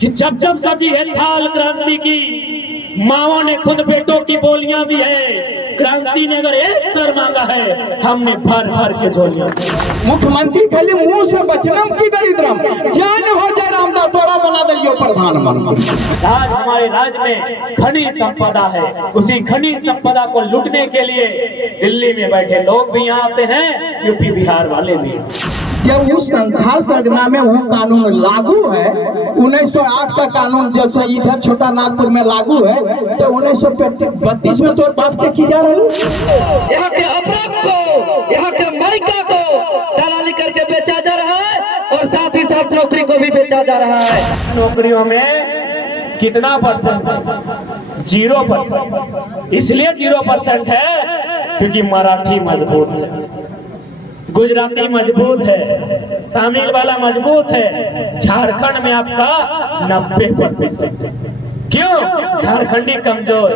कि जब जब सजी है थाल क्रांति की, माओ ने खुद बेटों की बोलियां दी है। क्रांति ने अगर एक सर मांगा है, हमने भर भर के झोलियां। मुख्यमंत्री खाली मुंह से बचनम की दरिद्रम जान हो जाए रामदास तोरा बना दियो प्रधानमंत्री। आज हमारे राज्य में खनिज संपदा है, उसी खनिज संपदा को लूटने के लिए दिल्ली में बैठे लोग भी यहाँ आते हैं, यूपी बिहार वाले भी। जब उस संथाल परगना में वो कानून लागू है, 1908 का कानून जैसे इधर छोटा नागपुर में लागू है, तो 1932 में तो बात की जा रही है। यहाँ के अपराध को, यहाँ के माइका को दलाली करके बेचा जा रहा है और साथ ही साथ नौकरी को भी बेचा जा रहा है। नौकरियों में कितना परसेंट है? 0%। इसलिए 0% है क्योंकि मराठी मजबूत है, गुजराती मजबूत है, तमिल वाला मजबूत है। झारखंड में आपका 90%। क्यों? झारखंडी कमजोर,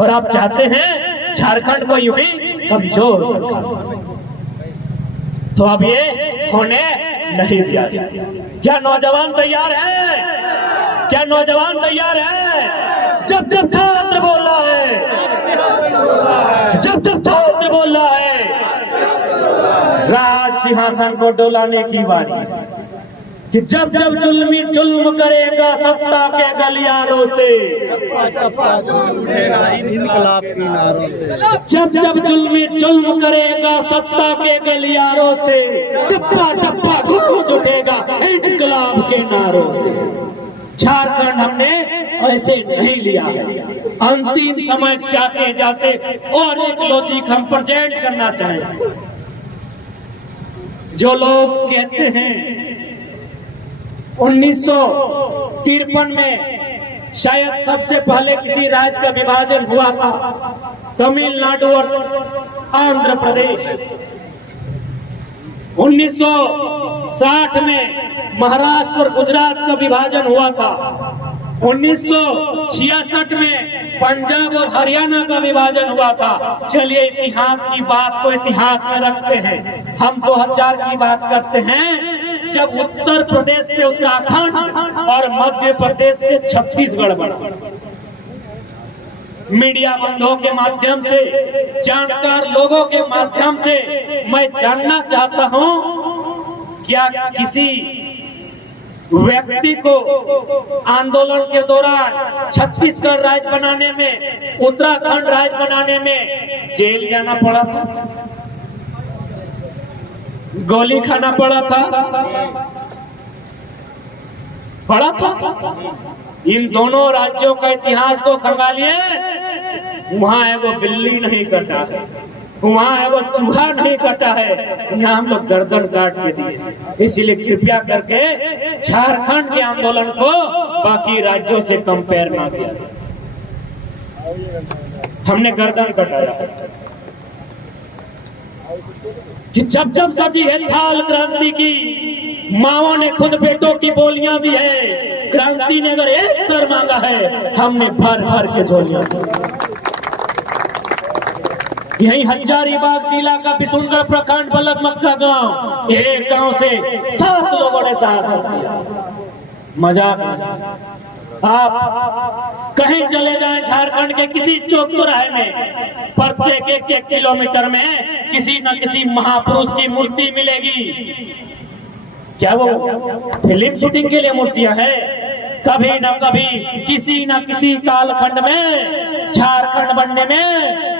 और आप चाहते हैं झारखंड को यूं ही कमजोर। तो अब ये होने नहीं दिया। क्या नौजवान तैयार है? क्या नौजवान तैयार है? जब जब छात्र बोल रहा है, जब जब छात्र बोल रहा है, राज सिंहासन को डोलाने की बारी। कि जब जब जुल्मी जुल्म करेगा सत्ता के गलियारों से, जब जब जुल्मी जुल्म करेगा सत्ता के गलियारों से, चप्पा चप्पा गूंज उठेगा इनकलाब के नारों से। झारखंड हमने ऐसे नहीं लिया है। अंतिम समय जाते जाते और एक लॉजिक हम प्रेजेंट करना चाहें। जो लोग कहते हैं 1953 में शायद सबसे पहले किसी राज्य का विभाजन हुआ था, तमिलनाडु और आंध्र प्रदेश। 1960 में महाराष्ट्र और गुजरात का विभाजन हुआ था। 1966 में पंजाब और हरियाणा का विभाजन हुआ था। चलिए इतिहास की बात को इतिहास में रखते हैं। हम 2000 की बात करते हैं, जब उत्तर प्रदेश से उत्तराखंड और मध्य प्रदेश से छत्तीसगढ़ बना। मीडिया बंधुओं के माध्यम से, जानकार लोगों के माध्यम से मैं जानना चाहता हूं, क्या किसी व्यक्ति को आंदोलन के दौरान छत्तीसगढ़ राज्य बनाने में, उत्तराखंड राज्य बनाने में जेल जाना पड़ा था? गोली खाना पड़ा था? पड़ा था? इन दोनों राज्यों का इतिहास को खंगालिए, वहां है वो बिल्ली नहीं कटा है, वहां है वो चूहा नहीं कटा है, यहाँ हम लोग गर्दन काट के दिए। इसीलिए कृपया करके झारखंड के आंदोलन को बाकी राज्यों से कंपेयर ना किया। हमने गर्दन कटाया कि जब जब सजी है थाल क्रांति की, माओ ने खुद बेटों की बोलियां दी है। क्रांति ने अगर एक सर मांगा है, हमने भर भर के झोलियां दी। यही हजारीबाग जिला का बिशुनगढ़ प्रखंड बलक मक्का गांव, एक गांव से 7 लोगों ने साथ दिया। मजाक। आप कहीं चले जाएं झारखंड के किसी चौक चौराहे में, प्रत्येक 1 किलोमीटर में किसी न किसी महापुरुष की मूर्ति मिलेगी। क्या वो फिल्म शूटिंग के लिए मूर्तियां हैं? कभी न कभी किसी न किसी कालखंड में झारखंड बनने में,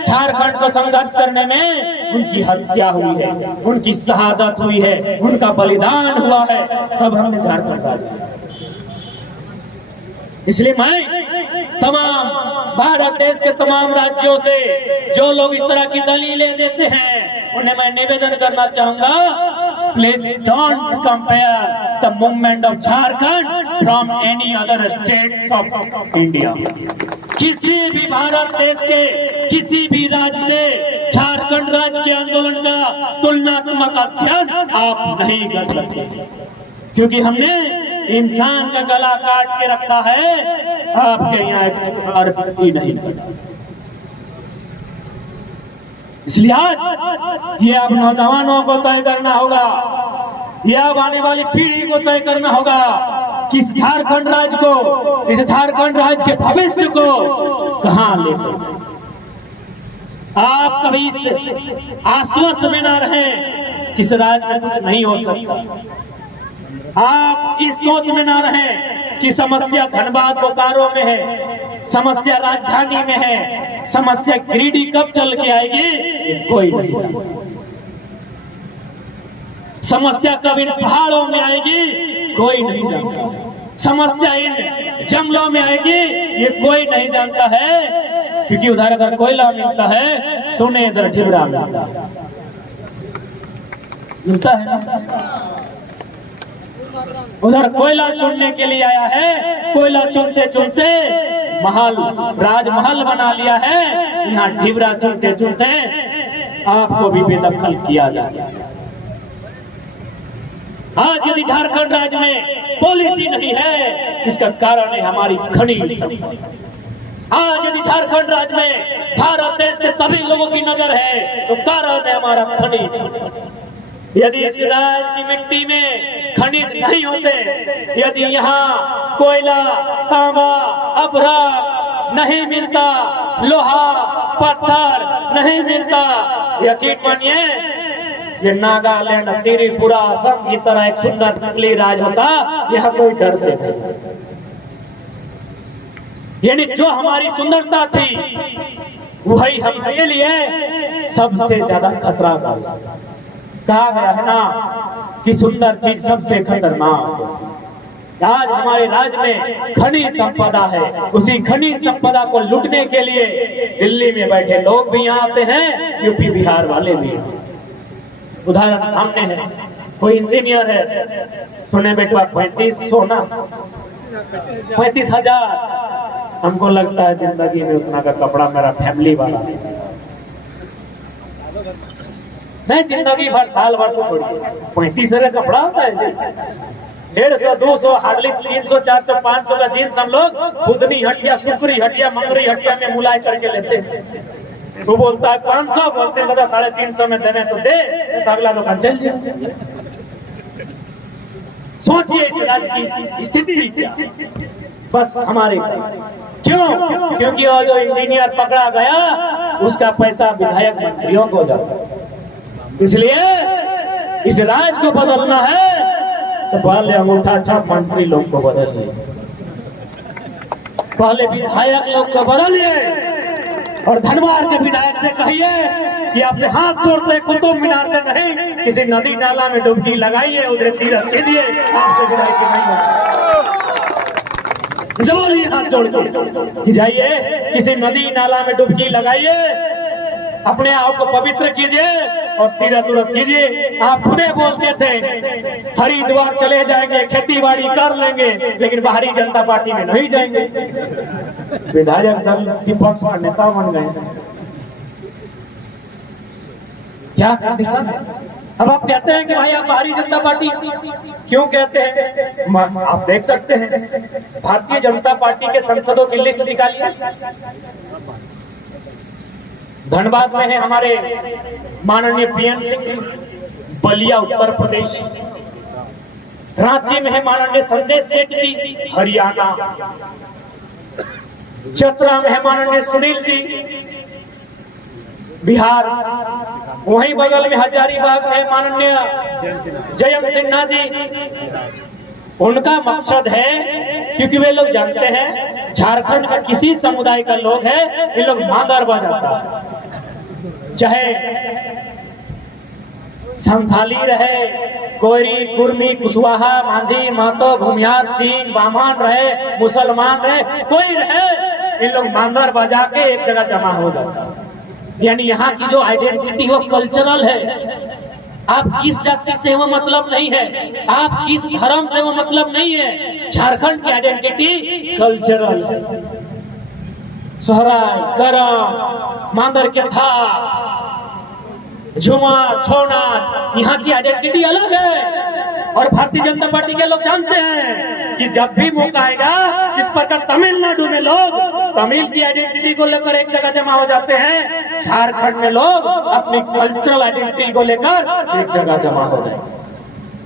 झारखंड को संघर्ष करने में उनकी हत्या हुई है, उनकी शहादत हुई है, उनका बलिदान हुआ है, तब हमने झारखंड बनाया। इसलिए मैं तमाम भारत देश के तमाम राज्यों से जो लोग इस तरह की दलीलें देते हैं, उन्हें मैं निवेदन करना चाहूंगा, please don't compare the movement of Jharkhand from any other states of India. किसी भी भारत देश के किसी भी राज्य से झारखंड राज्य के आंदोलन का तुलनात्मक अध्ययन आप नहीं कर सकते, क्योंकि हमने इंसान का गला काट के रखा है, आपके यहाँ ही नहीं। इसलिए आज ये अब नौजवानों को तय करना होगा, ये अब आने वाली पीढ़ी को तय करना होगा किस झारखंड राज्य को, इस झारखंड राज्य के भविष्य को कहां लेकर जाए। आप कभी इस आश्वस्त में ना रहे कि इस राज्य में कुछ नहीं हो सकता। आप इस सोच में ना रहे कि समस्या धनबाद बोकारो में है, समस्या राजधानी में है, समस्या गिरिडीह कब चल के आएगी ये कोई नहीं जानता। समस्या कब इन पहाड़ों में आएगी कोई नहीं जानता। समस्या इन जंगलों में आएगी ये कोई नहीं जानता है, क्योंकि उधर अगर कोयला मिलता है सोने इधर ढिबरा मिलता है ना। उधर कोयला चुनने के लिए आया है, कोयला चुनते चुनते महल राजमहल बना लिया है, यहाँ ढिबरा चुनते चुनते आपको भी बेदखल किया जाए। आज यदि झारखंड राज्य में पॉलिसी नहीं है, इसका कारण है हमारी खनिज संपदा। आज यदि झारखंड राज्य में भारत देश के सभी लोगों की नजर है, तो कारण है हमारा खनिज। यदि इस राज्य की मिट्टी में खनिज नहीं होते, यदि यहाँ कोयला, तांबा, अभ्रक नहीं मिलता, लोहा पत्थर नहीं मिलता, यकीन मानिए ये नागालैंड, त्रिपुरा, असम की तरह एक सुंदर नकली राज्य होता, यह कोई डर से नहीं। यानी जो हमारी सुंदरता थी वही हमारे लिए सबसे ज्यादा खतरा था। कहा गया है ना कि सुंदर चीज सबसे खतरनाक। आज हमारे राज्य में खनिज संपदा है, उसी खनिज संपदा को लूटने के लिए दिल्ली में बैठे लोग भी यहाँ आते हैं, यूपी बिहार वाले भी। उदाहरण सामने है, कोई इंजीनियर है, सुने बेटा 3500 ना 35,000। हमको लगता है जिंदगी में उतना का कपड़ा मेरा फैमिली वाला नहीं, जिंदगी भर साल भर तो छोड़िए 3500 का कपड़ा होता है जी। 150, 200, हार्डली 300, 400, 500 का जीन्स हम लोग बुधनी हटिया, सुकरी हटिया, मंगरी हटिया में मुलाय करके लेते हैं। वो बोलता है 500, बोलते हैं बता 350 में देने तो दे, तो अगला दुकान चल जाए। सोचिए इस राज्य की स्थिति क्या। बस हमारे क्यों? क्योंकि वो जो इंजीनियर पकड़ा गया उसका पैसा विधायक मंत्रियों को जाता है। इसलिए इस राज्य को बदलना है तो पहले अंगूठा छाप मंत्री लोग को बदलिए, पहले विधायक लोग को बदलिए, और धनबाद के विधायक से कहिए कि आपसे हाथ जोड़ते कुतुब मीनार से नहीं, किसी नदी नाला में डुबकी लगाइए, उधर तीरथ कीजिए, आपसे विधायक नहीं होगा। जवाब हाथ जोड़ के जाइए, किसी नदी नाला में डुबकी लगाइए, अपने आप को पवित्र कीजिए और तीरथ उरथ कीजिए। आप खुदे बोलते थे हरिद्वार चले जाएंगे, खेती बाड़ी कर लेंगे, लेकिन भारतीय जनता पार्टी में नहीं जाएंगे। विधायक दल विपक्ष का नेता बन गए। क्या कंडीशन है? अब आप कहते हैं कि भाई आप भारतीय जनता पार्टी क्यों कहते हैं? आप देख सकते हैं भारतीय जनता पार्टी के सांसदों की लिस्ट निकालिए। धनबाद में है हमारे माननीय पीएन सिंह, बलिया उत्तर प्रदेश। रांची में है माननीय संजय सेठ जी, हरियाणा। चतरा में है माननीय सुनील जी, बिहार। वहीं बगल में हजारीबाग में माननीय जयंत सिन्हा जी। उनका मकसद है, क्योंकि वे लोग जानते हैं झारखंड का किसी समुदाय का लोग है, ये लोग मांगर बजाता है, चाहे संथाली रहे, कोयरी, कुर्मी, कुशवाहा, मांझी, महतो, भूमिहार, सिंह, बामन रहे, मुसलमान रहे, कोई रहे, इन लोग मांगर बजा के एक जगह जमा हो जाता है। यानी यहाँ की जो आइडेंटिटी वो कल्चरल है। आप किस जाति से वो मतलब नहीं है, आप किस धर्म से वो मतलब नहीं है। झारखंड की आइडेंटिटी कल्चरल है। सोहराय, करम, मांदर के था, झूमर, छौ नाच, यहाँ की आइडेंटिटी अलग है। और भारतीय जनता पार्टी के लोग जानते हैं कि जब भी मौका आएगा, जिस प्रकार तमिलनाडु में लोग तमिल की आइडेंटिटी को लेकर एक जगह जमा हो जाते हैं, झारखंड में लोग अपनी कल्चरल आइडेंटिटी को लेकर एक जगह जमा हो जाए।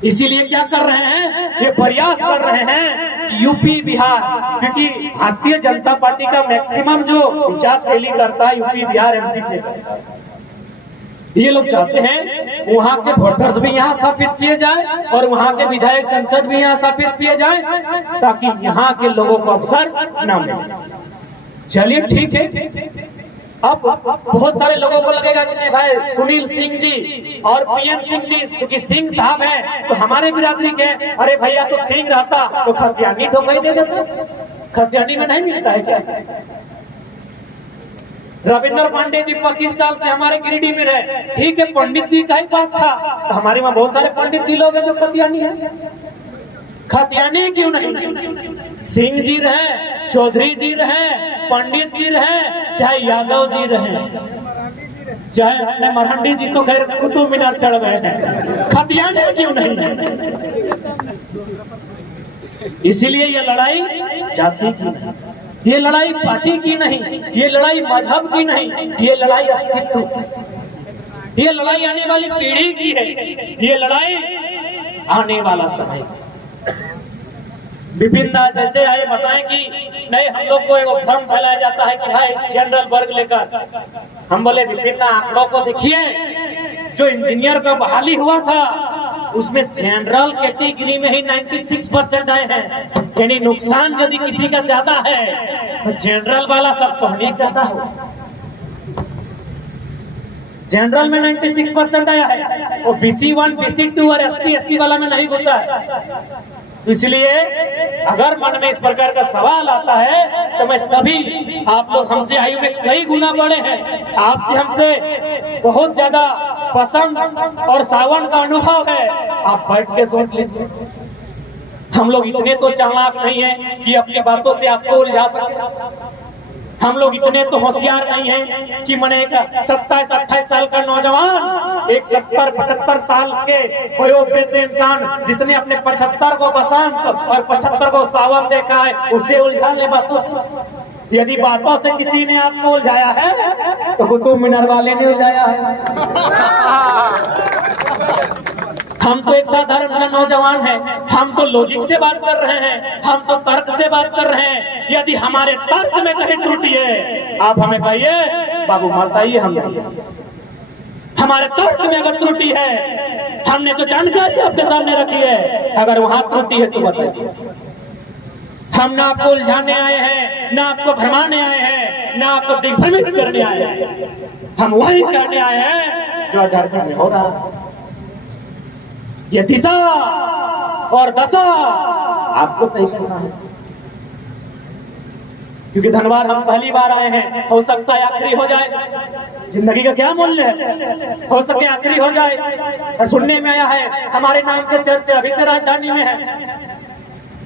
इसीलिए क्या कर रहे हैं, ये प्रयास कर रहे हैं यूपी बिहार, क्योंकि भारतीय जनता पार्टी का मैक्सिमम जो विचार रैली करता है यूपी बिहार एमपी से करता है। ये लोग चाहते हैं वहाँ के वोटर्स भी यहाँ स्थापित किए जाए और वहाँ के विधायक संसद भी यहाँ स्थापित किए जाए, ताकि यहाँ के लोगों को अवसर न मिले। चलिए ठीक है। अब बहुत सारे लोगों को लगेगा कि नहीं भाई, सुनील सिंह जी और पीएन सिंह जी, क्योंकि सिंह साहब हैं तो हमारे बिरादरी के, अरे भैया तो सिंह रहता तो खतियानी तो कहीं दे देता, खतियानी में नहीं मिलता है क्या? रविंद्र पांडे जी 25 साल से हमारे गिरिडीह में रहे, ठीक है, पंडित जी का ही बात था, तो हमारे वहाँ बहुत सारे पंडित जी लोग हैं जो खतियानी है। खतियानी क्यों नहीं? सिंह जी रहे, चौधरी जी रहे, पंडित जी रहे, चाहे यादव जी रहे, चाहे अपने मरांडी जी तो खैर कुतुब मीनार चढ़ गए हैं, खतियानी क्यों नहीं है? इसीलिए ये लड़ाई जाति की नहीं, ये लड़ाई पार्टी की नहीं, ये लड़ाई मजहब की नहीं, ये लड़ाई अस्तित्व की, ये लड़ाई आने वाली पीढ़ी की है, ये लड़ाई आने वाला समय। विपिन दास जैसे आए बताएं कि नहीं, हम लोग को एक भ्रम फैलाया जाता है कि भाई जनरल वर्ग लेकर, हम बोले विपिन दास आंकड़ों को देखिए, जो इंजीनियर का बहाली हुआ था उसमें जनरल कैटेगरी में ही 96% आए हैं, यानी नुकसान यदि किसी का ज्यादा है तो जनरल वाला सब तो नहीं ज्यादा हो। जनरल में 96% आया है, वो BC1, BC2 और ST वाला में नहीं घुसा है। इसलिए अगर मन में इस प्रकार का सवाल आता है तो मैं सभी, आप लोग हमसे आयु में कई गुना बड़े हैं, आपसे हमसे बहुत ज्यादा पसंद और सावन का अनुभव है, आप बैठ के सोच लीजिए। हम लोग इतने तो चालाक नहीं है कि अपनी बातों से आपको उलझा सके, हम लोग इतने तो होशियार नहीं हैं कि मैंने एक 27-28 साल का नौजवान, एक 70-75 साल के वयोवृद्ध इंसान जिसने अपने 75 को बसंत और 75 को सावन देखा है, उसे उलझा ले बातों से। यदि बातों से किसी ने आपको उलझाया है तो कुतुब मीनार वाले ने उलझाया है। हम तो एक साधारण सा नौजवान हैं, हम तो लॉजिक से बात कर रहे हैं, हम तो तर्क से बात कर रहे हैं। यदि हमारे तर्क में कहीं त्रुटि है, आप हमें कहिए बाबू मत आइए, हम हमारे तर्क में अगर त्रुटि है, हमने तो जानकारी आपके सामने रखी है, अगर वहां त्रुटि है तो बताइए। हम ना आपको उलझाने आए हैं, ना आपको भरमाने आए हैं, ना आपको दिग्भ्रमित करने आए हैं, हम वही करने आए हैं जो झारखंड में हो रहा है। ये दिशा और दशा आपको तय करना है, क्योंकि धनवार हम पहली बार आए हैं, हो सकता है आखिरी हो जाए। जिंदगी का क्या मूल्य है, हो सके आखिरी हो जाए। सुनने में आया है हमारे नाम के चर्चे अभी से राजधानी में है,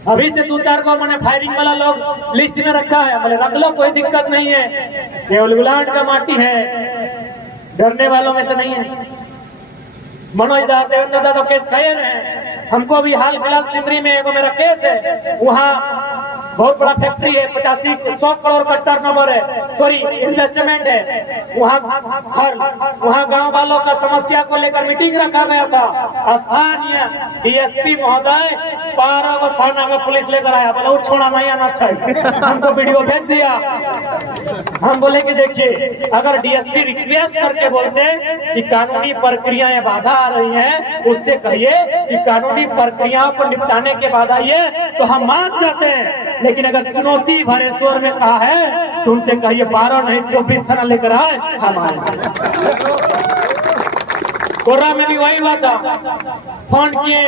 अभी से 2-4 को मैंने फायरिंग वाला लोग लिस्ट में रखा है, बोले रख लो, कोई दिक्कत नहीं है, ये उलगुलाट का माटी है, डरने वालों में से नहीं है। मनोज देवेंद्र तो केस खाए रहे, हमको अभी हाल फिलहाल सिमरी में एगो मेरा केस है, वहाँ बहुत बड़ा फैक्ट्री है, 85-100 करोड़ का टर्नओवर है, सॉरी इन्वेस्टमेंट है, वहाँ गांव वालों का समस्या को लेकर मीटिंग रखा गया था। स्थानीय डीएसपी महोदय 12 को थाना में पुलिस लेकर आया, बोला वो छोड़ा नहीं आना चाहिए, हमको वीडियो भेज दिया। हम बोले कि देखिए, अगर डीएसपी रिक्वेस्ट करके बोलते कि कानूनी प्रक्रियाएं बाधा आ रही हैं, उससे कहिए कि कानूनी प्रक्रियाओं को निपटाने के बाद आइए, तो हम मान जाते हैं। लेकिन अगर चुनौती भरे स्वर में कहा है तो उनसे कहिए 12 नहीं 24 थाना लेकर आए, हम आएंगे। कोर्रा में भी वही हुआ था, फोन किए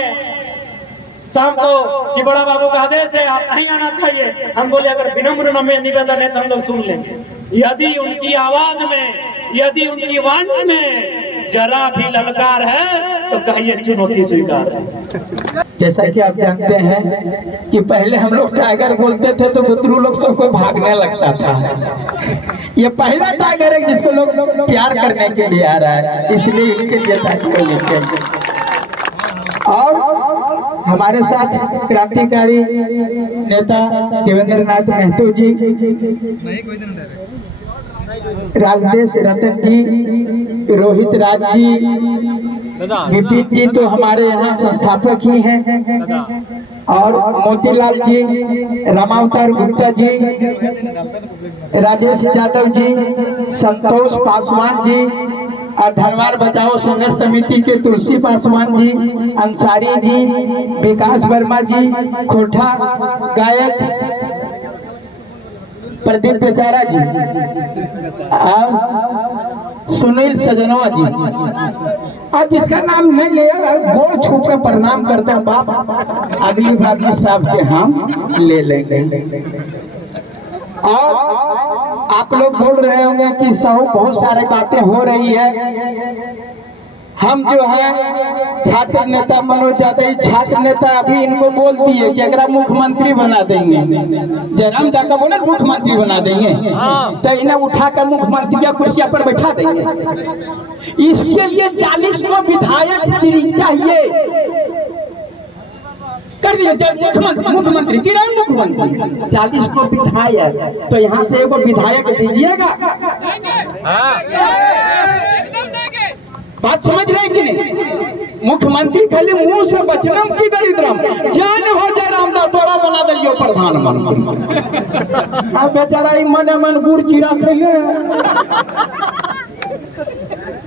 शाम को कि बड़ा बाबू का आदेश है, आप नहीं आना चाहिए। हम बोले अगर विनम्र में निवेदन है तो हम लोग सुन लेंगे। यदि उनकी आवाज में, यदि उनकी वाणी में जरा भी ललकार है तो कहिए चुनौती स्वीकार है। जैसा कि आप जानते हैं कि पहले हम लोग टाइगर बोलते थे तो बुतरू लोग सबको भागने लगता था। ये पहला टाइगर है जिसको लोग प्यार करने के लिए आ रहा है, इसलिए इनके लिए और हमारे साथ क्रांतिकारी नेता देवेंद्र नाथ महतो जी, राजदेश रतन जी, रोहित राज जी, विपिन जी तो हमारे यहाँ संस्थापक ही हैं, और मोतीलाल जी, रामावतार गुप्ता जी, राजेश यादव जी, संतोष पासवान जी, और धनवार बचाओ संघर्ष समिति के तुलसी पासवान जी, अंसारी जी, विकास वर्मा जी, खोठा गायक प्रदीप बेचारा जी, और सुनील सजनवा जी। और जिसका नाम नहीं लिया गोड़ छू के प्रणाम करते हैं बाप, अगली बार साहब के हम ले लेंगे। और आप लोग बोल रहे होंगे कि साहू बहुत सारे बातें हो रही है। हम जो है छात्र नेता मनोज यादव, छात्र नेता अभी इनको बोल दिए कि अगर मुख्यमंत्री बना देंगे, जयराम दा का बोले मुख्यमंत्री बना देंगे, तो इन्हें उठा कर मुख्यमंत्री की कुर्सिया पर बैठा देंगे। इसके लिए 40 को विधायक चाहिए, कर दिए मुख्यमंत्री किरण मुख्यमंत्री, 40 को विधायक, तो यहाँ से एगो विधायक दीजिएगा। बात समझ रहे कि नहीं? मुख्यमंत्री खाली मुंह से बचनम की दरिद्रम, जान हो जाए रामदास तोरा बना दियो प्रधानमंत्री। अब बेचारा मन मन गुड़ चीरा खेले,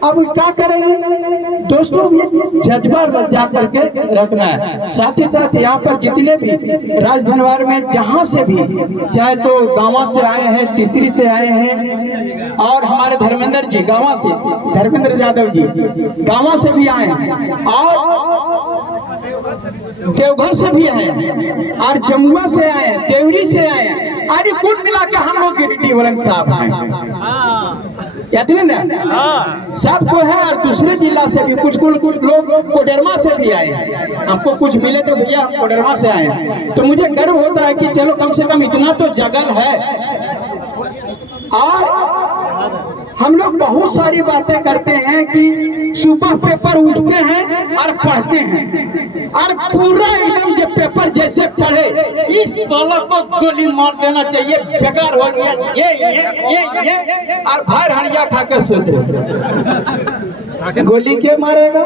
अब क्या करेंगे दोस्तों? ये जज्बा जा करके रखना है। साथ ही साथ यहाँ पर जितने भी राजधनवार में जहाँ से भी, चाहे तो गाँव से आए हैं, तीसरी से आए हैं, और हमारे धर्मेंद्र जी गाँव से, धर्मेंद्र यादव जी गाँव से भी आए हैं, और देवघर से भी आए हैं, और जमुआ से आए हैं, देवरी से आए हैं। अरे कुल मिला के हम लोग गिरटी वालन साहब हैं, याद है ना? सबको है। और दूसरे जिला से भी कुछ लोग कोडरमा से भी आए हैं। हमको कुछ मिले तो भैया हम कोडरमा से आए हैं, तो मुझे गर्व होता है कि चलो कम से कम इतना तो जगल है। और हम लोग बहुत सारी बातें करते हैं कि सुबह पेपर उठते हैं और पढ़ते हैं, और पूरा एकदम जब पेपर जैसे पढ़े, इस साला को गोली मार देना चाहिए, बेकार हो गया ये और भाई हड़िया खाकर सोच रहे, गोली के मारेगा?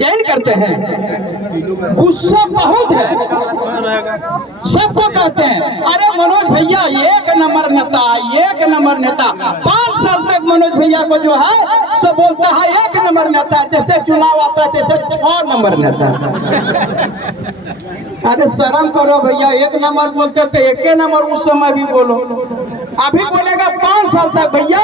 यही करते हैं। गुस्सा बहुत है, सबको कहते हैं अरे मनोज भैया एक नंबर नेता, एक नंबर नेता। 5 साल तक मनोज भैया को जो है सब बोलता है एक नंबर नेता, जैसे चुनाव आता है जैसे 6 नंबर नेता। अरे शर्म करो भैया, एक नंबर बोलते तो एक नंबर उस समय भी बोलो। अभी बोलेगा 5 साल तक भैया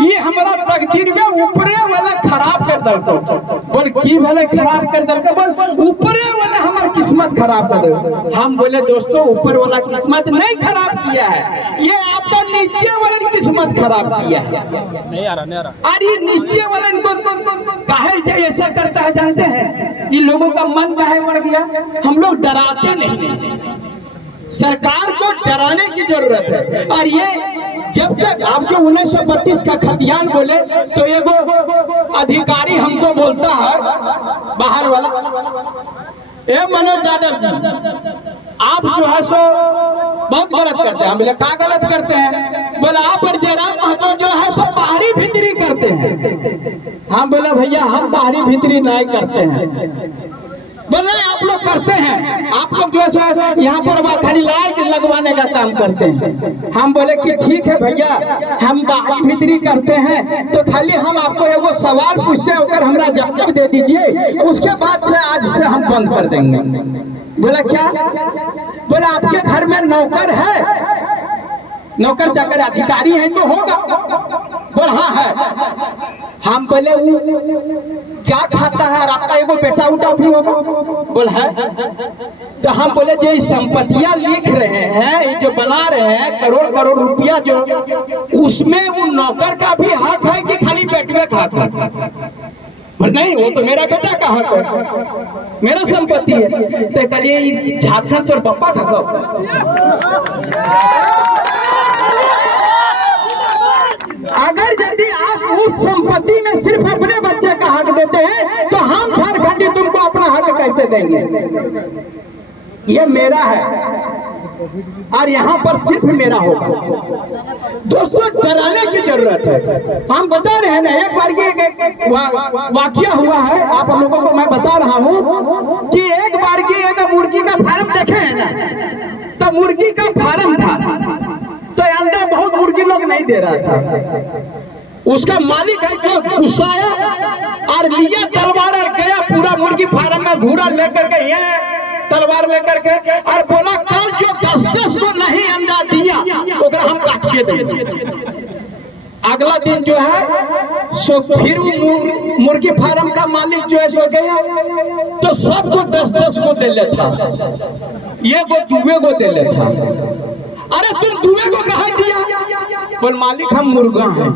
ये हमारा तकदीर में ऊपरे वाला खराब कर दलको। बोल की वाले खराब कर दलको? बोल ऊपरे वाला हमारी किस्मत खराब कर दे। हम बोले दोस्तों ऊपर वाला किस्मत नहीं खराब किया है, ये आपका नीचे वाले किस्मत खराब किया है। नहीं आ रहा। अरे नीचे वाले काहे ऐसा करता है जानते हैं? इन लोगों का मन काहे बढ़ गया? हम लोग डराते नहीं, सरकार को डराने की जरूरत है। और ये जब तक आप जो 1932 का खतियान बोले तो एगो अधिकारी हमको बोलता है बाहर वाला, ए मनोज यादव जी आप जो है सो बहुत गलत करते हैं। हम बोले क्या गलत करते हैं? बोले आप और जयराम महतो जो है सो बाहरी भीतरी करते हैं। हम बोले भैया हम बाहरी भीतरी नहीं करते हैं। बोले आप लोग करते हैं, आप लोग जो है यहाँ पर खाली लाइट लगवाने का काम करते हैं। हम बोले कि ठीक है भैया हम बाहरी भीतरी करते हैं, तो खाली हम आपको एगो सवाल पूछते हैं, अगर हमरा जवाब दे दीजिए, उसके बाद से आज से हम बंद कर देंगे। बोला क्या? बोला आपके घर में नौकर है? नौकर चाकर अधिकारी है तो होगा। बोल हाँ है। हम बोले वो क्या खाता है? आपका एगो बेटा उठा भी होगा? बोल है। तो हम बोले जो संपत्तियां लिख रहे हैं, जो बना रहे हैं करोड़ करोड़ रुपया, जो उसमें वो नौकर का भी हक है कि खाली बेटवे का हक है? नहीं, वो तो मेरा बेटा का हक है, मेरा संपत्ति है। तो कहिए झारखंड चोर पप्पा का अगर यदि आप उस संपत्ति में सिर्फ अपने बच्चे का हक देते हैं, तो हम झारखंडी तुमको अपना हक कैसे देंगे? ये मेरा है, और यहाँ पर सिर्फ मेरा होगा। दोस्तों डराने की जरूरत है। हम बता रहे हैं ना, एक बार की वाकया हुआ है, आप लोगों को मैं बता रहा हूँ कि एक बार की एक मुर्गी का फार्म देखे है ना, तो मुर्गी का फार्म था, तो अंडा बहुत मुर्गी लोग नहीं दे रहा था। उसका मालिक है जो गुस्सा आया और लिया तलवार और गया पूरा मुर्गी फार्म में घूरा लेकर के, ये तलवार लेकर के, और बोला कल जो 10-10 को नहीं अंडा दिया ओकरा हम काटिए देंगे। अगला दिन जो है सो फिर मुर्गी फार्म का मालिक जो है सो गया, तो सबको 10-10 को दे लेता, ये को दुए को दे लेता। अरे तुम दुए को कहा दिया? बोल मालिक हम मुर्गा हैं।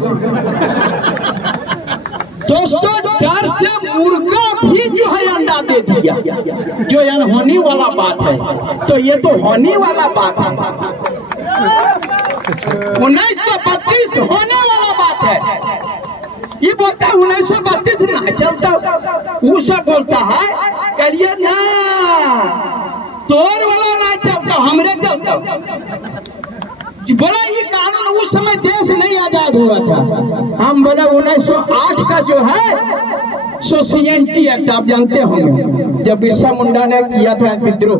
दोस्तों डर से मुर्गा भी जो है अंडा दे दिया, जो होने वाला बात है, तो ये तो होने वाला बात है। 1932 होने वाला बात है। ये बोलता है 1932 ना चलता, वो सब बोलता है करिए ना, तोर वाला ना चलता, हमरे चलता। बोला ये कानून उस समय देश नहीं आजाद हुआ था। हम बोला 1908 का जो है सो CNT एक्ट, आप जानते होंगे, जब बिरसा मुंडा ने किया था विद्रोह,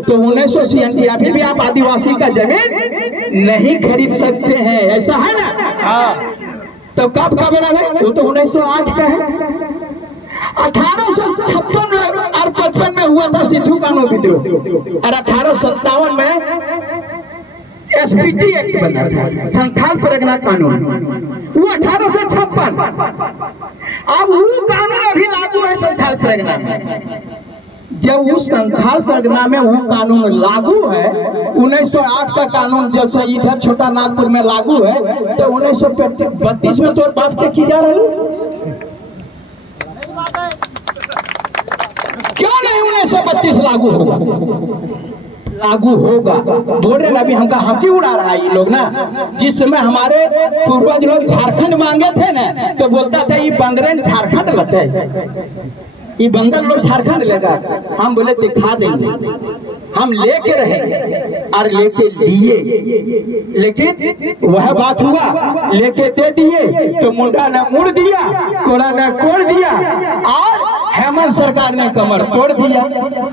तो 1900 CNT, अभी भी आप आदिवासी का जमीन नहीं खरीद सकते हैं, ऐसा है ना? तो कब का बना है? वो तो 1908 का है। 1856 और 55 में हुआ था सिद्धू कानून विद्रोह, और 1857 में SPT एक्ट बना था, संथाल परगना कानून, वो 1856। अब वो कानून अभी लागू है संथाल परगना में। जब उस संथाल परगना में वो कानून लागू है, 1908 का कानून जब से इधर छोटा नागपुर में लागू है, तो 1932 में तो बात की जा रही, क्यों नहीं 1932 लागू होगा? लागू होगा। बोल रहे अभी हमका हंसी उड़ा रहा है ये लोग ना। जिस समय हमारे पूर्वज लोग झारखंड मांगे थे ना, तो बोलता था ये बंदरें झारखंड लगते, ये बंदर लोग झारखंड लेगा। हम बोले दिखा देंगे, हम लेके रहे और लेके लिए, लेकिन वह बात हुआ, लेके दे दिए तो मुंडा ने मुड़ दिया, कोड़ा ने कोड़ दिया, और हेमंत सरकार ने कमर तोड़ दिया।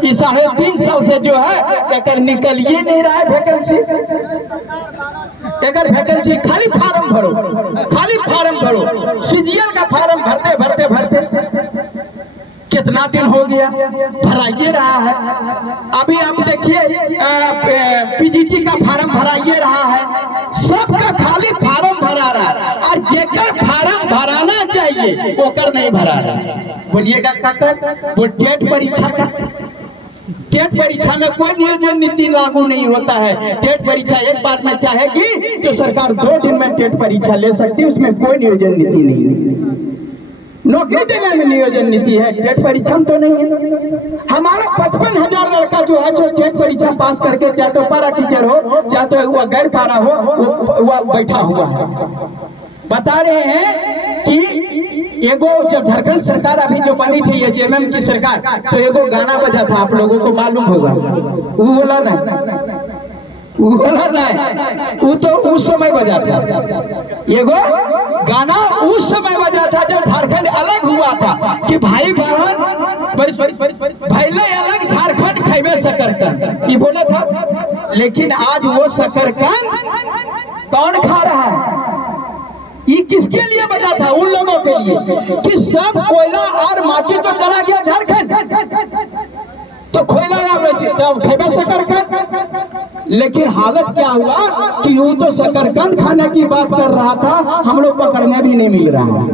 इस 3.5 साल से जो है एक निकल ये नहीं रहा है वैकेंसी, अगर वैकेंसी खाली फार्म भरो, खाली फार्म भरो, CGL का फार्म भरते भरते भरते कितना दिन हो गया, भराइए रहा है। अभी आप देखिए PGT का फार्म भराइए रहा है, सबका खाली फार्म भरा रहा है, और जेकर फार्म भराना चाहिए वो कर नहीं भरा रहा। बोलिएगा काकर? वो टेट परीक्षा का, टेट परीक्षा में कोई नियोजन नीति लागू नहीं होता है। टेट परीक्षा एक बार में चाहेगी तो सरकार 2 दिन में टेट परीक्षा ले सकती है, उसमें कोई नियोजन नीति नहीं है। नौकरी देने में नियोजन नीति है, टेट परीक्षा तो नहीं है। हमारा 55,000 लड़का जो है, जो टेट परीक्षा पास करके चाहे तो पारा टीचर हो, चाहे तो वह गैर पारा हो, वो बैठा हुआ है। बता रहे हैं कि एगो जब झारखंड सरकार अभी जो बनी थी ये JMM की सरकार, तो एगो गाना बजा था, आप लोगों को मालूम होगा, वो बोला ना, वो बोला ना, वो तो उस समय बजा था, एगो गाना उस समय बजा था जब झारखंड अलग हुआ था कि भाई बहन पहले अलग झारखंड खैबे शकरकंद, ये बोला था। लेकिन आज वो शकरकंद कौन खा रहा है? ये किसके लिए बजा था? उन लोगों के लिए कि सब कोयला और माटी तो चला गया झारखंड, तो कोयला खैबे शकरकंद। लेकिन हालत क्या हुआ कि वो तो शकरकंद खाने की बात कर रहा था, हम लोग पकड़ने भी नहीं मिल रहा है।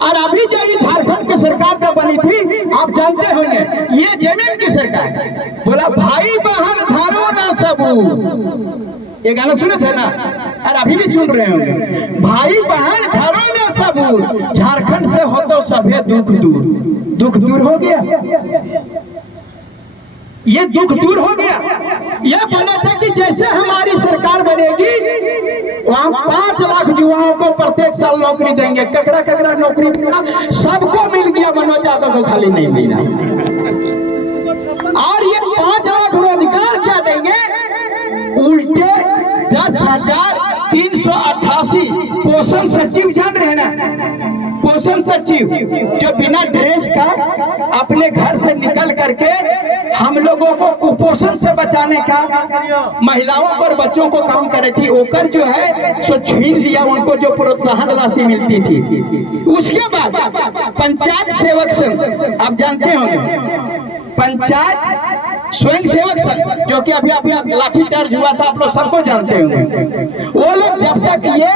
और अभी जो ये झारखंड की सरकार जो बनी थी, आप जानते होंगे, ये JMM की सरकार बोला भाई बहन धारो ना सबू, ये गाना सुने थे ना, और अभी भी सुन रहे होंगे, भाई बहन धारो ना सबू, झारखंड से हो तो सभे दुख दूर। दुख दूर हो गया, ये दुख दूर हो गया। ये बोला था कि जैसे हमारी सरकार बनेगी वहाँ 5 लाख युवाओं को प्रत्येक साल नौकरी देंगे। ककड़ा ककड़ा नौकरी सबको मिल गया, मनोज यादव को खाली नहीं मिला। और ये 5 लाख रोजगार पोषण सचिव जान रहे ना, पोषण सचिव जो बिना ड्रेस का अपने घर से निकल करके हम लोगों को कुपोषण से बचाने का महिलाओं को और बच्चों को काम करे थी, ओकर जो है सो छीन लिया, उनको जो प्रोत्साहन राशि मिलती थी। उसके बाद पंचायत सेवक संघ, आप जानते होंगे पंचायत स्वयं सेवक संघ जो कि अभी अभी लाठीचार्ज हुआ था, आप लोग सबको जानते होंगे। वो लोग जब तक ये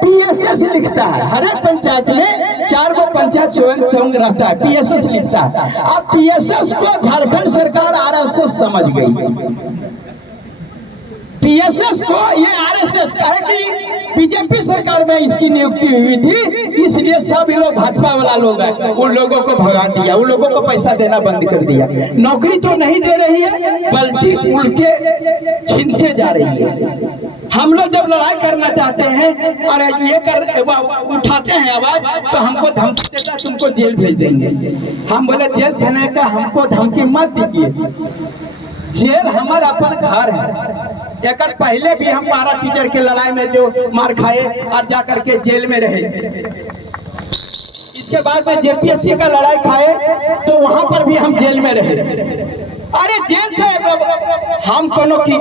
PSS लिखता है, हर एक पंचायत में 4 गो पंचायत स्वयं संघ रहता है, PSS लिखता है। अब PSS को झारखंड सरकार RSS समझ गई। PSS को ये RSS का है कि बीजेपी सरकार में इसकी नियुक्ति हुई थी, इसलिए सब लोग भाजपा वाला लोग हैं, उन लोगों को भगा दिया, उन लोगों को पैसा देना बंद कर दिया। नौकरी तो नहीं दे रही है, बल्कि उल्टे छीनते जा रही है। हम लोग जब लड़ाई करना चाहते हैं और ये उठाते हैं आवाज, तो हमको धमकी देता है तुमको जेल भेज देंगे। हम बोले जेल भेजने का हमको धमकी मत दीजिए, जेल हमारा अपन घर है। एक पहले भी हम पारा टीचर के लड़ाई में जो मार खाए और जा करके जेल में रहे, इसके बाद में JPSC का लड़ाई खाए तो वहां पर भी हम जेल में रहे। अरे जेल से हम कोनो की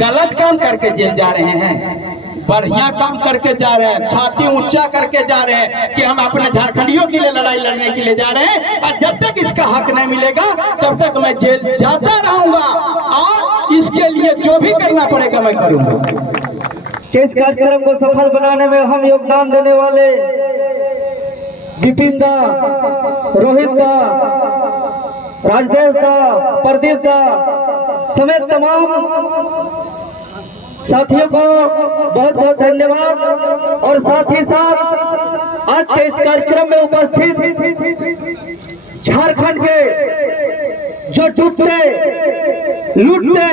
गलत काम करके जेल जा रहे हैं, बढ़िया काम करके जा रहे हैं, छाती ऊंचा करके जा रहे हैं कि हम अपने झारखंडियों के लिए लड़ाई लड़ने के लिए जा रहे हैं, और जब तक इसका हक नहीं मिलेगा तब तक मैं जेल जाता रहूंगा और इसके लिए जो भी करना पड़ेगा मैं करूंगा। इस कार्यक्रम को सफल बनाने में हम योगदान देने वाले विपिन दा, रोहित दा, राजदेश दा, प्रदीप दा समेत तमाम साथियों को बहुत बहुत धन्यवाद। और साथ ही साथ आज के इस कार्यक्रम में उपस्थित झारखंड के जो डूबते लूटते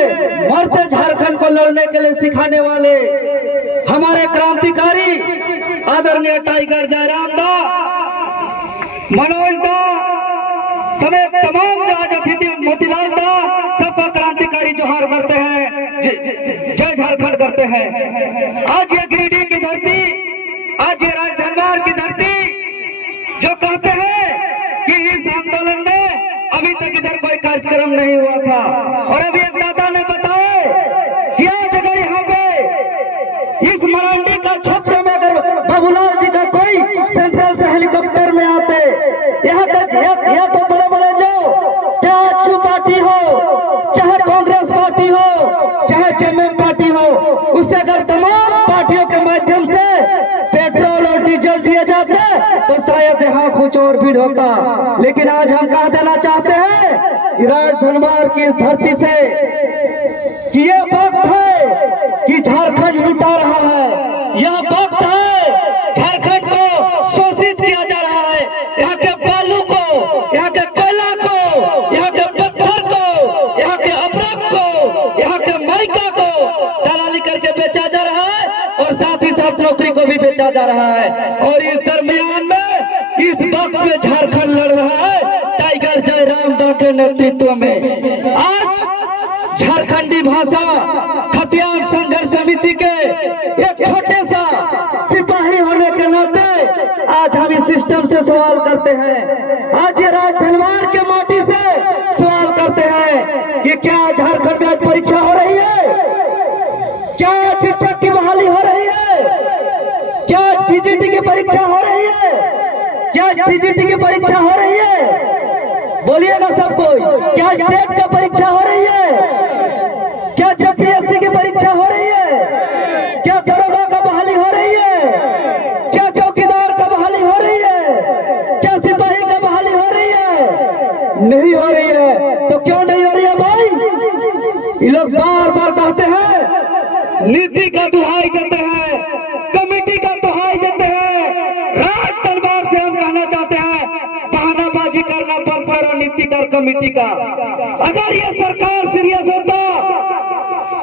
मरते झारखंड को लड़ने के लिए सिखाने वाले हमारे क्रांतिकारी आदरणीय टाइगर जयराम दा, मनोज दा समेत तमाम आज अतिथि मोतीलाल दा, सबका क्रांतिकारी जोहार करते हैं, जय झारखंड करते हैं। आज ये गिरिडीह की धरती, आज ये राजधनवार की धरती जो कहते हैं कि इस आंदोलन में अभी तक इधर कोई कार्यक्रम नहीं हुआ था, और अभी एक दादा ने बताया कि आज अगर यहाँ पे इस मरांडी का क्षेत्र में अगर बाबूलाल जी का कोई सेंट्रल से हेलीकॉप्टर में आते, यहाँ तो बड़े बड़े जो चाहे AJSU पार्टी हो, चाहे कांग्रेस पार्टी हो, चाहे JMM पार्टी हो, उससे अगर तमाम पार्टियों के माध्यम से पेट्रोल और डीजल दिए जाते तो शायद यहाँ कुछ और भीड़ होता। लेकिन आज हम कह देना चाहते हैं राजधनवार की धरती से कि ये वक्त है कि झारखंड लुटा रहा है, यह वक्त है झारखंड को शोषित किया जा रहा है। यहाँ के बालू को, यहाँ के कोयला को, यहाँ के पत्थर को, यहाँ के अबरक को, यहाँ के माइका को दलाली करके बेचा जा रहा है, और साथ ही साथ नौकरी को भी बेचा जा रहा है। और इस दरमियान में इस वक्त में झारखंड लड़ रहा है टाइगर जयराम दा के नेतृत्व में। आज झारखंडी भाषा खतियान संघर्ष समिति के एक छोटे सा सिपाही होने के नाते आज हम इस सिस्टम से सवाल करते हैं, आज ये राजधनवार के माटी से सवाल करते हैं कि क्या झारखंड में आज परीक्षा हो रही है, क्या शिक्षक की बहाली हो रही है, क्या TGT की परीक्षा हो रही है, क्या TGT की परीक्षा हो रही है? बोलिएगा सब कोई, क्या स्टेट का परीक्षा हो रही है, क्या JPSC की परीक्षा हो रही है, क्या दरोगा का बहाली हो रही है, क्या चौकीदार का बहाली हो रही है, क्या सिपाही का बहाली हो रही है? नहीं हो रही है। तो क्यों नहीं हो रही है भाई? ये लोग बार बार कहते हैं, नीति का दुहाई देते हैं, कमेटी का दुहाई देते हैं। राज दरबार से हम कहना चाहते हैं बहानाबाजी करना बंद करो नीति का कमेटी का। अगर ये सरकार सीरियस होता,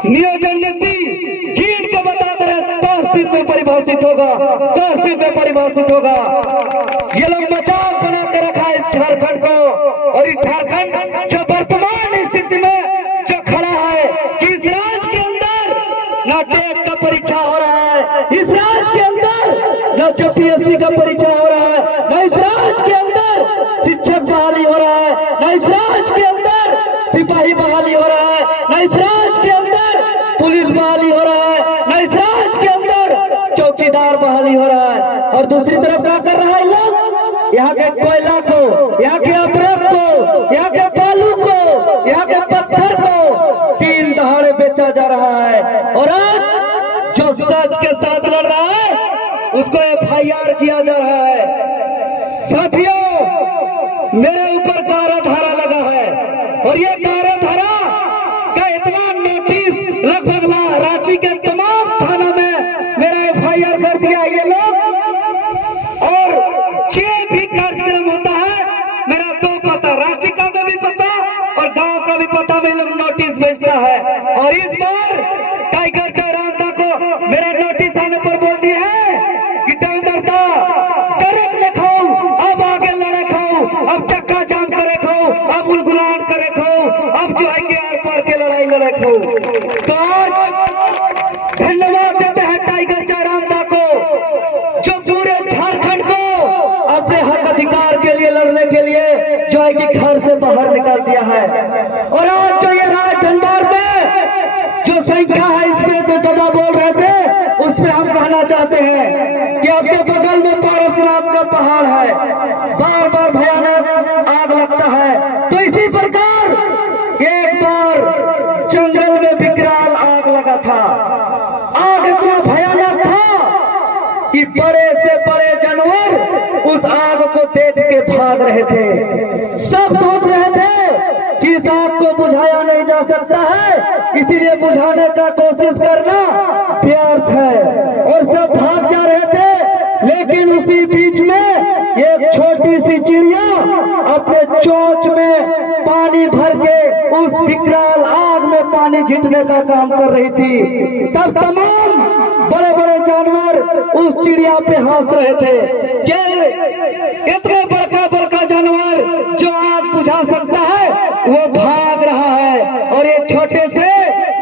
नियोजन नीति गिन के बता दे रहे 10 दिन में परिभाषित होगा, 10 दिन में परिभाषित होगा। ये लोग मजाक बना के रखा है इस झारखंड को, और इस झारखंड जो वर्तमान स्थिति में जो खड़ा है कि इस राज्य के अंदर ना टेट का परीक्षा हो रहा है, इस राज्य के अंदर बच्चों पीएससी का परीक्षा हो रहा है, न इस राज्य के अंदर शिक्षक बहाली हो रहा है, न इस राज्य के अंदर सिपाही बहाली हो रहा है, न इस राज्य के अंदर पुलिस बहाली हो रहा है, न इस राज्य के अंदर चौकीदार बहाली हो रहा है। और दूसरी तरफ क्या कर रहा है लोग, यहाँ के कोयला को, यहाँ के अवरक को, यहाँ के बालू को, यहाँ के पत्थर को दिन दहाड़े बेचा जा रहा है। और आज जो सच के साथ लड़ रहा है उसको FIR किया जा रहा है। साथियों, मेरे ऊपर 12 धारा लगा है और ये 12 धारा का इतना नोटिस लगभग रांची के तमाम थाना में मेरा FIR कर दिया ये लोग। और ये भी कार्यक्रम होता है मेरा तो पता, रांची का में भी पता और गांव का भी पता, में लोग नोटिस भेजता है। और इस बार टाइगर जयराम को मेरा नोटिस आने पर बोल दिया है कि देवेंद्र करेक्ट लिखाओ, अब आगे लड़े खाओ, अब चक्का जाम करे खाओ, अब उलगुलान करे खाओ, अब जो है कि आर पार के लड़ाई लड़े खाओ। तो आज धन्यवाद देते हैं टाइगर जयराम को, जो पूरे झारखंड को अपने हक अधिकार के लिए लड़ने के लिए जो है कि घर से बाहर निकाल दिया है। और आज जो ये राज धनबाद में जो संख्या है, इसमें जो दादा बोल रहे थे, उसमें हम कहना चाहते हैं कि आपके बगल में पारसनाथ का पहाड़ है, बार बार भयानक आग लगता है। तो इसी प्रकार एक बार जंगल में विकराल आग लगा था। आग इतना भयानक था कि बड़े से बड़े जानवर उस आग को देख के भाग रहे थे। सब सोच रहे थे कि इस आग को बुझाया नहीं जा सकता है, इसीलिए बुझाने का कोशिश करना व्यर्थ है, और सब भाग जा रहे थे। लेकिन उसी बीच में एक छोटी सी चिड़िया अपने चोंच में पानी भर के उस विकराल आग में पानी झिटने का काम कर रही थी। तब तमाम बड़े बड़े जानवर उस चिड़िया पे हंस रहे थे कि इतने बड़का जानवर जो आग बुझा सकता है वो भाग रहा है, और ये छोटे से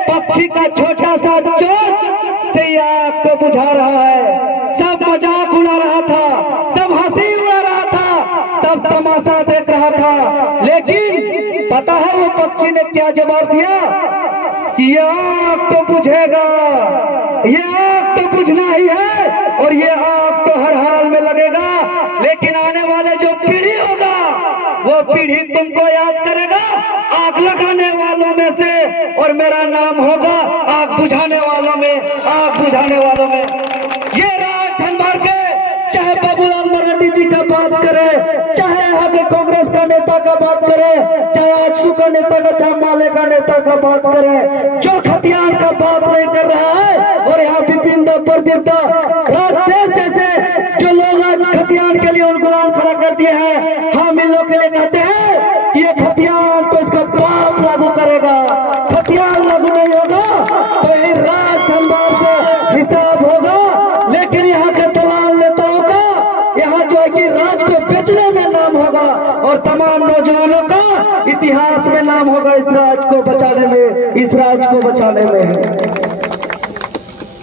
पक्षी का छोटा सा चोंच से ये आग को बुझा रहा है। सब मजाक उड़ा रहा था, सब हंसी उड़ा रहा था, सब तमाशा देख रहा था। लेकिन पता है वो पक्षी ने क्या जवाब दिया कि ये आग तो बुझेगा, ये आग तो बुझना ही है, और ये आग तो हर हाल में लगेगा। लेकिन आने वाले जो पीढ़ी होगा वो पीढ़ी तुमको याद करेगा आग लगाने वालों में से, और मेरा नाम होगा आग बुझाने वालों में, आग बुझाने वालों में। ये राज धनबाद के चाहे बाबूलाल मरांडी जी का बात करे, चाहे यहाँ के कांग्रेस का नेता का बात करे, चाहे आजसू का नेता का, चाहे माले का नेता का बात करे, जो खतियान का बात नहीं कर रहा है। और यहाँ विपिन प्रदीप देश जैसे जो लोग आज खतियान के लिए गुलाम खड़ा कर दिए हैं, हम इन लोग के लिए कहते हैं ये खतियान तो इसका बाप लागू करेगा, खतियान लागू नहीं होगा तो ये राज धनबाद से हिसाब होगा। लेकिन यहाँ के दलाल नेताओं का यहाँ जो है कि राज को बेचने में नाम होगा, और तमाम नौजवानों का इतिहास में नाम होगा इस राज को बचाने में, इस राज को बचाने में।